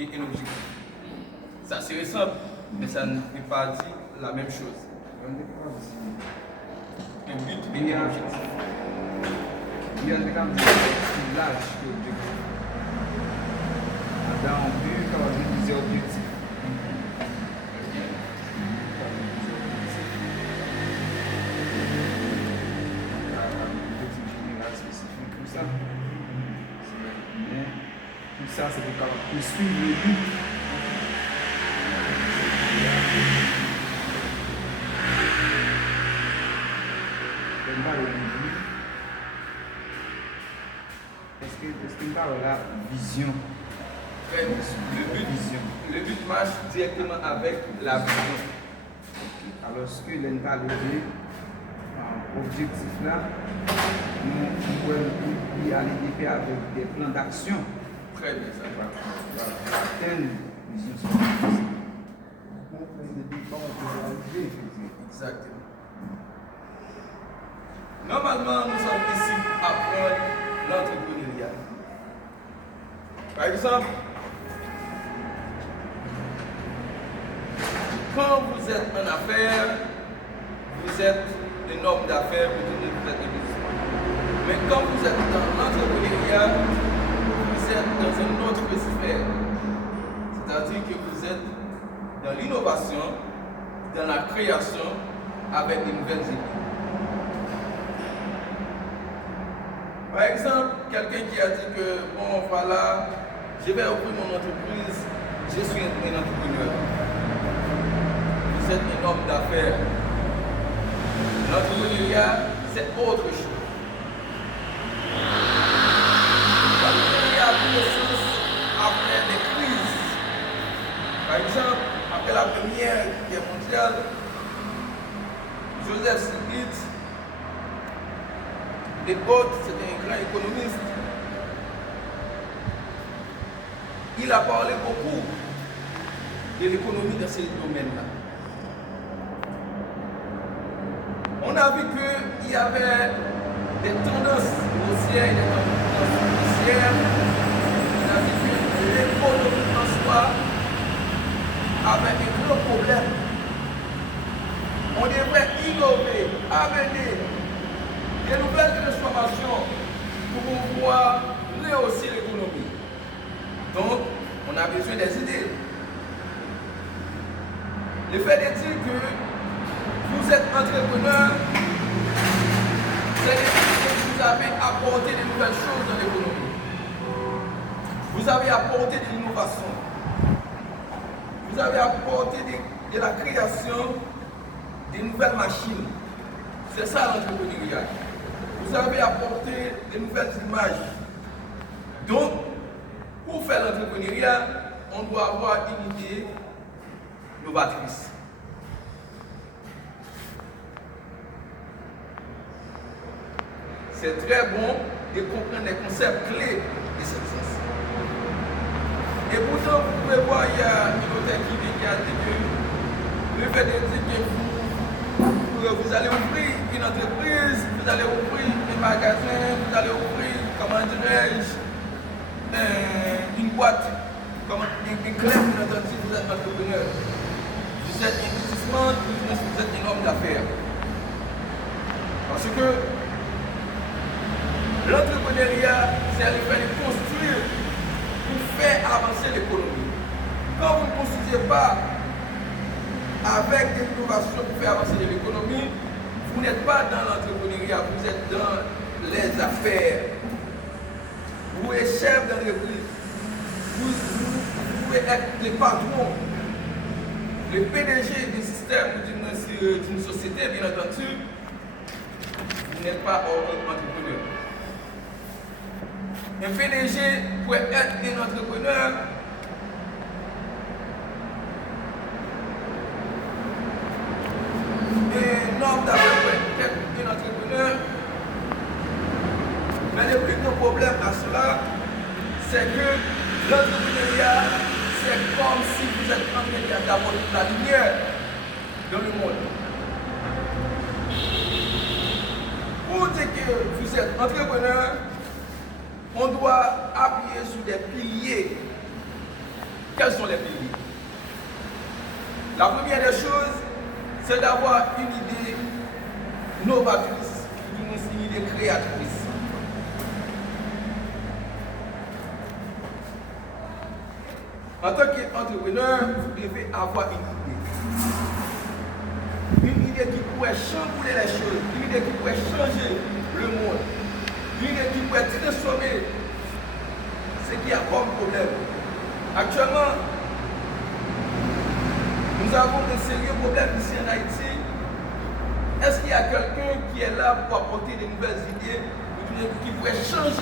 et un objectif. Ça c'est simple, mais ça ne veut pas dire la même chose. Un but et un objectif. Il y a des grands ciblage que l'objectif. Dans un but, quand on dit objectif. Tout ça, c'est pour poursuivre le but. Est-ce qu'il parle de la vision? Le but marche directement avec la vision. Alors, ce que l'État levé, objectif là, nous pouvons y aller avec des plans d'action. Très bien, ça va. Atteindre vision Exactement. Normalement, nous sommes ici pour apprendre l'entrepreneuriat. Par exemple, quand vous êtes en affaires, vous êtes un homme d'affaires, vous êtes un businessman. Mais quand vous êtes dans l'entrepreneuriat, vous êtes dans une autre sphère. C'est-à-dire que vous êtes dans l'innovation, dans la création, avec de nouvelles équipes. Par exemple, quelqu'un qui a dit que, bon voilà, je vais ouvrir mon entreprise, je suis un entrepreneur. Vous êtes un homme d'affaires. L'entrepreneuriat, c'est autre chose. L'entrepreneuriat a naissance après des crises. Par exemple, après la Première Guerre mondiale, Joseph Stiglitz, l'époque, c'était un grand économiste. Il a parlé beaucoup de l'économie dans ces domaines-là. On a vu qu'il y avait des tendances haussières et des tendances baissières. On a vu que l'économie en soi avait un gros problème. On devrait innover, amener des nouvelles transformations pour pouvoir rehausser l'économie. Donc, on a besoin des idées. Le fait de dire que vous êtes entrepreneur, c'est que vous avez apporté de nouvelles choses dans l'économie. Vous avez apporté de l'innovation. Vous avez apporté de la création de nouvelles machines. C'est ça l'entrepreneuriat. Vous avez apporté de nouvelles images. Donc, pour faire l'entrepreneuriat, on doit avoir une idée novatrice. C'est très bon de comprendre les concepts clés de cette science. Et pourtant, vous pouvez voir, il y a une autre qui a dit que le fait de dire que vous allez ouvrir une entreprise, vous allez ouvrir un magasin, vous allez ouvrir, comment dirais-je, une boîte, comme un club, bien entendu, vous êtes entrepreneur. Vous êtes investissement, vous êtes un homme d'affaires. Parce que l'entrepreneuriat, c'est le fait de construire pour faire avancer l'économie. Quand vous ne construisez pas avec des innovations pour faire avancer l'économie, vous n'êtes pas dans l'entrepreneuriat, vous êtes dans les affaires. Vous êtes chef d'entreprise. Vous pouvez être le patron, le PDG du système d'une société, bien entendu. Vous n'êtes pas entrepreneur. Un PDG peut être un entrepreneur. Un homme d'affaires peut être un entrepreneur. Mais le plus gros problème à cela, c'est que l'entrepreneuriat, c'est comme si vous êtes en train d'apporter la lumière dans le monde. Pour dire que vous êtes entrepreneur, on doit appuyer sur des piliers Quels sont les piliers? La première des choses, c'est d'avoir une idée novatrice, une idée créatrice. En tant qu'entrepreneur, vous devez avoir une idée. Une idée qui pourrait chambouler les choses, une idée qui pourrait changer le monde, une idée qui pourrait transformer ce qu'il y a comme problème. Actuellement, nous avons un sérieux problème ici en Haïti. Est-ce qu'il y a quelqu'un qui est là pour apporter de nouvelles idées qui pourraient changer